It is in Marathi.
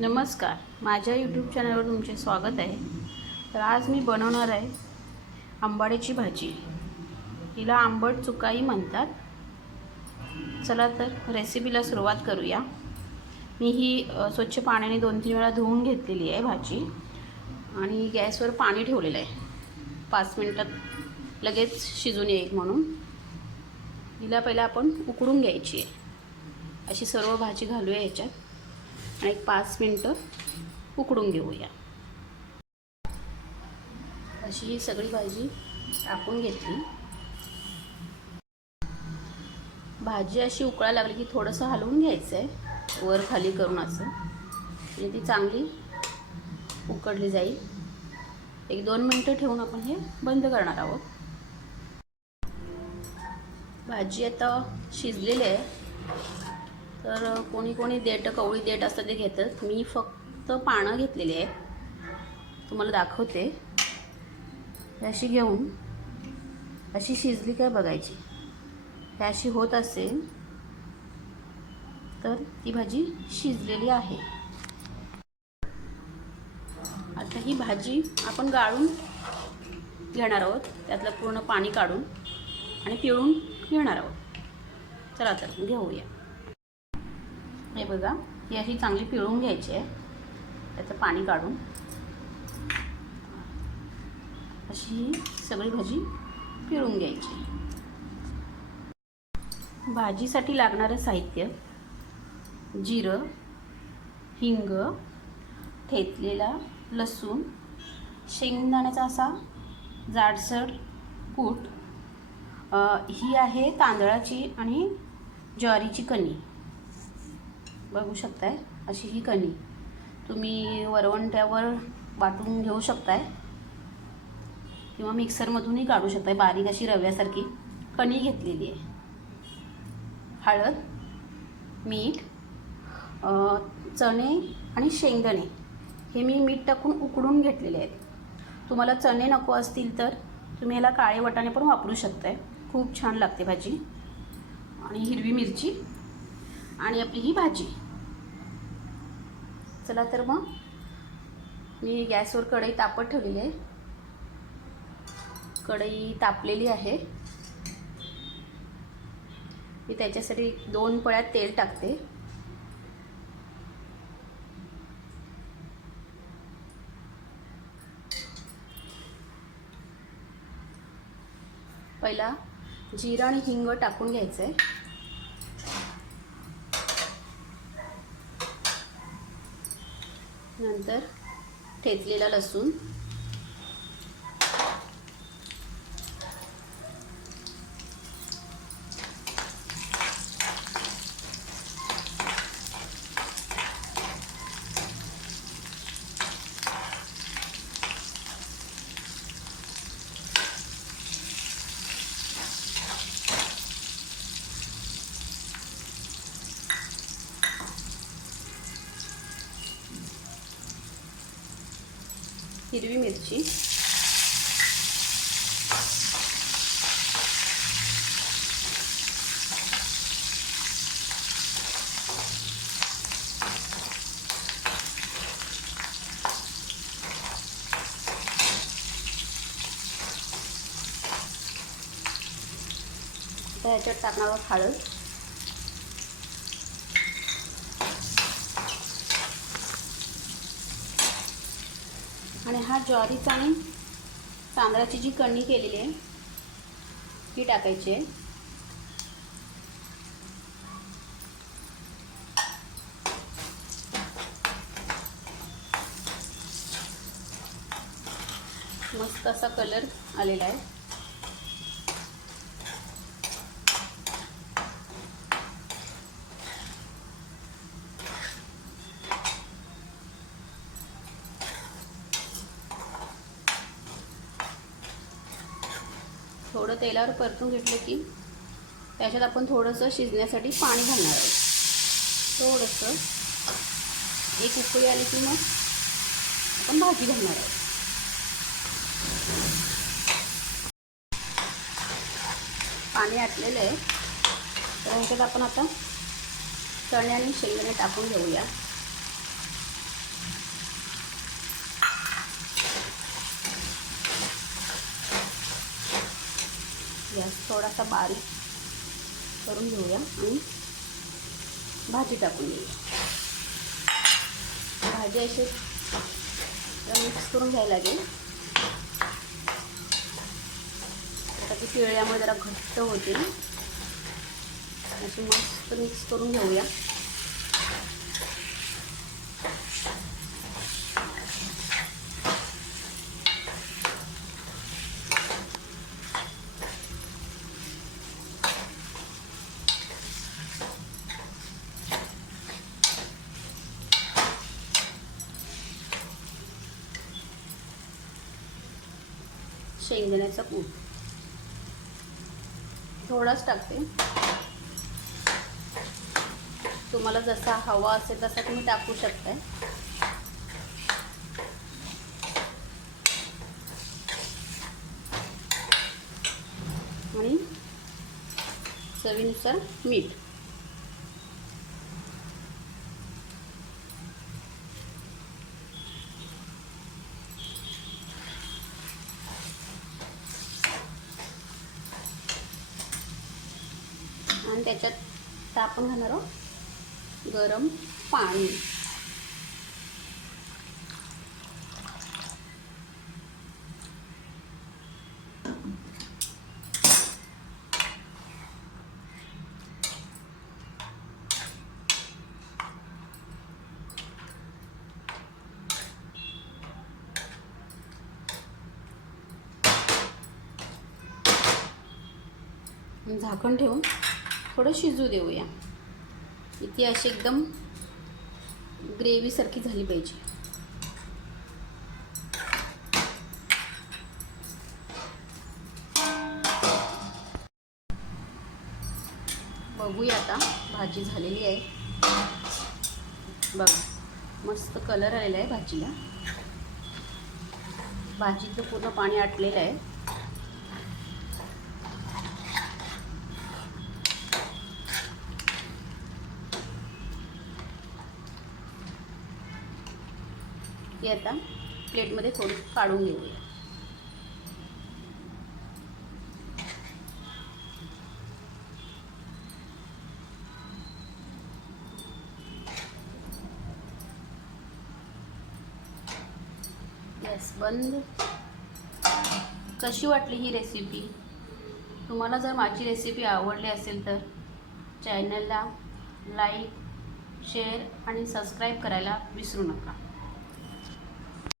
नमस्कार, माझ्या यूट्यूब चॅनलवर तुमचे स्वागत आहे। तर आज मी बनवणार आहे आंबाड्याची भाजी। हिला आंबट चुकाई म्हणतात। चला तर रेसिपीला सुरुवात करूया। मी ही स्वच्छ पाण्याने 2-3 वेळा धुवून घेतलेली आहे भाजी आणि गॅसवर पाणी ठेवलेलं आहे 5 मिनिटात लगेच शिजून येईल म्हणून। हिला पहिला आपण उकडून घ्यायची आहे। अशी सर्व भाजी घालूया याच्यात आणि 5 मिनिटं उकडून घेऊया। अशी ही सगळी भाजी टाकून घेतली। भाजी अशी उकळायला लागली की थोडंसं हलवून घ्यायचं आहे वर खाली करून, असं म्हणजे ती चांगली उकडली जाईल। 1-2 मिनिटं ठेवून आपण हे बंद करणार आहोत। भाजी आता शिजलेली आहे। तर कोणी कोणी देठ, कवळी देठ असतं ते घेतात। मी फक्त पानं घेतलेली आहे, तुम्हाला दाखवते। अशी घेऊन अशी शिजली काय बघायची। हे अशी होत असेल तर ती भाजी शिजलेली आहे। आता ही भाजी आपण गाळून घेणार आहोत, त्यातलं पूर्ण पाणी काढून आणि पिळून घेणार आहोत। चला तर घेऊया। हे बघा, ही अशी चांगली पिळून घ्यायची आहे, त्याचं पाणी काढून। अशी सगळी भाजी पिळून घ्यायची। भाजीसाठी लागणारं साहित्य: जिरं, हिंग, ठेचलेला लसूण, शेंगदाण्याचा असा जाडसर कूट, ही आहे तांदळाची आणि ज्वारीची कणी, बघू शकताय। अशी ही कणी तुम्ही वरवंट्यावर वाटून घेऊ शकताय किंवा मिक्सरमधूनही काढू शकताय। बारीक अशी रव्यासारखी कणी घेतलेली आहे। हळद, मीठ, चणे आणि शेंगदाणे हे मी मीठ टाकून उकडून घेतलेले आहेत। तुम्हाला चणे नको असतील तर तुम्ही याला काळे वाटाणे पण वापरू शकताय, खूप छान लागते भाजी। आणि हिरवी मिरची आणि आपली ही भाजी। चला तर मग मी गॅसवर कढई तापत ठेवलेली आहे। कढई तापलेली आहे। मी त्याच्यासाठी 2 पळ्या तेल टाकते। पहिला जिरा आणि हिंग टाकून घ्यायचं आहे। नंतर ठेचलेला लसूण, हिरवी मिरची, आता ह्याच्यात टाकणार आहोत हळद, आणि हा ज्वारीचा आणि तांदळाची जी कणी केलेली आहे ती टाकायची आहे। मस्त असा कलर आलेला आहे। थोडं तेलावर परतून घेतलं की त्याच्यात आपण थोडंसं शिजण्यासाठी पाणी घालणार आहोत। थोडंसं एक उकळी आली की मग आपण भाजी घालणार आहोत। पाणी आटलेलं आहे, तर ह्याच्यात आपण आता चणे आणि शेंगदाणे टाकून घेऊया। थोडासा बारीक करून घेऊया आणि भाजी टाकून घेऊया. भाजी अशी मिक्स करून घ्यायला लागेल. आता ती पिळल्यामुळे जरा घट्ट होते. अशी मस्त मिक्स करून घेऊया. शेंगदाण्याचा कूट थोडाच टाकते. तुम्हाला जसा हवा असेल तसा तुम्ही टाकू शकताय. आणि चवीनुसार मीठ. आणि त्याच्यात आपण घालणार आहोत गरम पाणी. झाकण ठेवून थोडं शिजू देऊया. ती अशी एकदम ग्रेव्हीसारखी झाली पाहिजे. बघूया आता भाजी झालेली आहे. बघा मस्त कलर आलेला आहे भाजीला. भाजीचं पूर्ण पाणी आटलेलं आहे. ती आता प्लेटमध्ये थोडी काढून घेऊया. गॅस बंद. कशी वाटली ही रेसिपी? तुम्हाला जर माझी रेसिपी आवडली असेल तर चॅनलला लाईक, शेअर आणि सबस्क्राईब करायला विसरू नका.